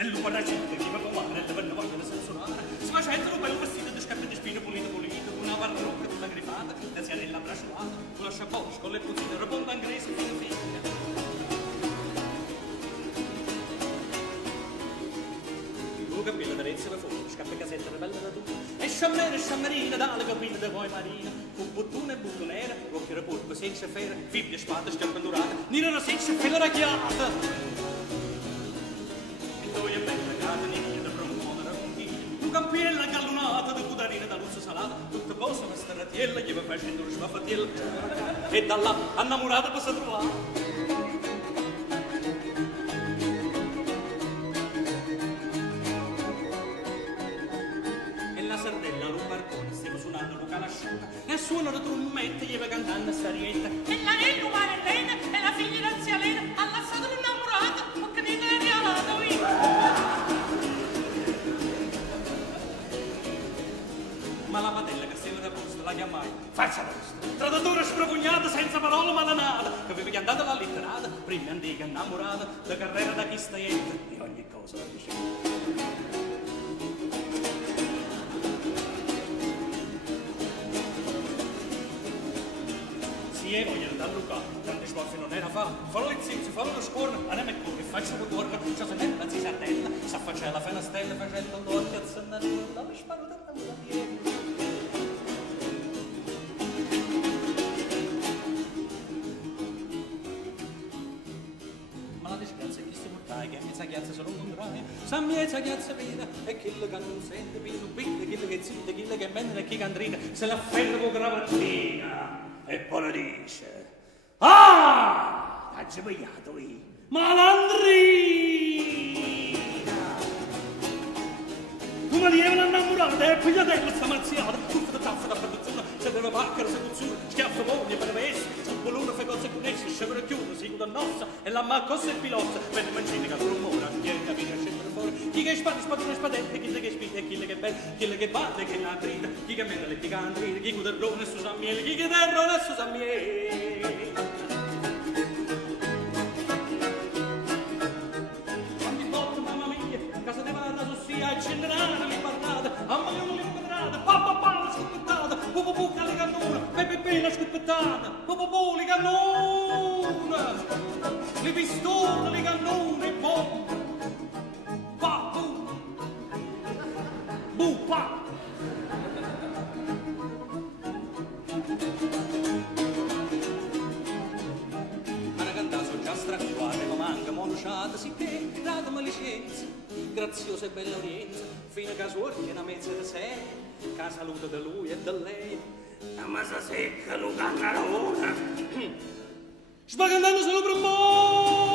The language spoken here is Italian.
E il lupo racente che va con mare, le venne voglia di censurare. Si faceva un bel vestito di scarpe di spine pulito, una parrucca tutta grifata, la sianella bracciolata, una chapeau con le puzzine, rotonda inglese, fine. Capilla d'Arezzo, la fuoco, scappe casetta, la bella da tu. E sciammerina, dalle capille de voi marina. Un bottone e buttonera, occhi da pulpo, senza fera, fibbia, spada, schiappa durata, nina senza fila racchiata. E tu è bella gata, nina, da promuona, da contiglia. Un campiella gallonata, da pudarina, da luzzo salata. Tutta cosa, una staratiella, gli va facendo una sbaffatella. E da là, innamorata, cosa trovare? E suono la trombetta, gli va cantando sarietta. E l'anello Marilena, e la figlia di Zialena, ha lasciato un'innamorata, ma che ne è regalata, ma la padella che stava da posto, la chiamai, faccia posto. Tradatore spropugnata, senza parola malanata, che aveva chiamato la letterata, prima antica innamorata, la carriera da chi staietta, e ogni cosa la diceva. E voglio andare a Luca, quando sboffi non era fa, fallo l'inzizio, fallo lo scorno, andiamo e corri, faccio un corno, c'è sonella, zisardella, s'affaccia la fenastella, facendo l'occhio a zannarella, dove sparo da piedi. Ma la disgrazia è che si mortai, che mezza chiazza solo un contrario, sa mezza chiazza vera, e chi che non sente, pino pino, chi che zitte, chi che bene, e chi che andrina, se la ferra con gravattina. E poi le dice, ah, ha sbagliato io, malandrina! Tu mi devi innamorare, e pigliatella sta marziata, tutta taffa da produzione, se deve pacca la seduzione, schiaffo moglie per avesse, sul bolone fe cose connesse, scevere chiuso, si chiude nossa, e la ma cosa è pilozza, venne mancini che rumora, viene capire scendere fuori, chi che spade, spadone, spadette, chi che spide, chi che belle, chi che batte, che la grida, chi che mena le ticandrine, chi che derrone su Sammiele, chi che derrone su Sammiele. Quanti botte, mamma mia, casa di Marra, Sossia, e Centrana, mi parlate, a Maglione, mi quadrate, papà, la scoppettata, pupupu, la cannona, pepe, la scoppettata, pupupu, le cannone, le pistole, le cannone, bombe. Bupa! Una cantato già stracquata, ma manca monuciata, sicché grata malicenza, graziosa e bella orienza, fino a casuorchi una mezza di sé, che saluta da lui e da lei, la masa secca, non canta l'ora, spagandando solo per me!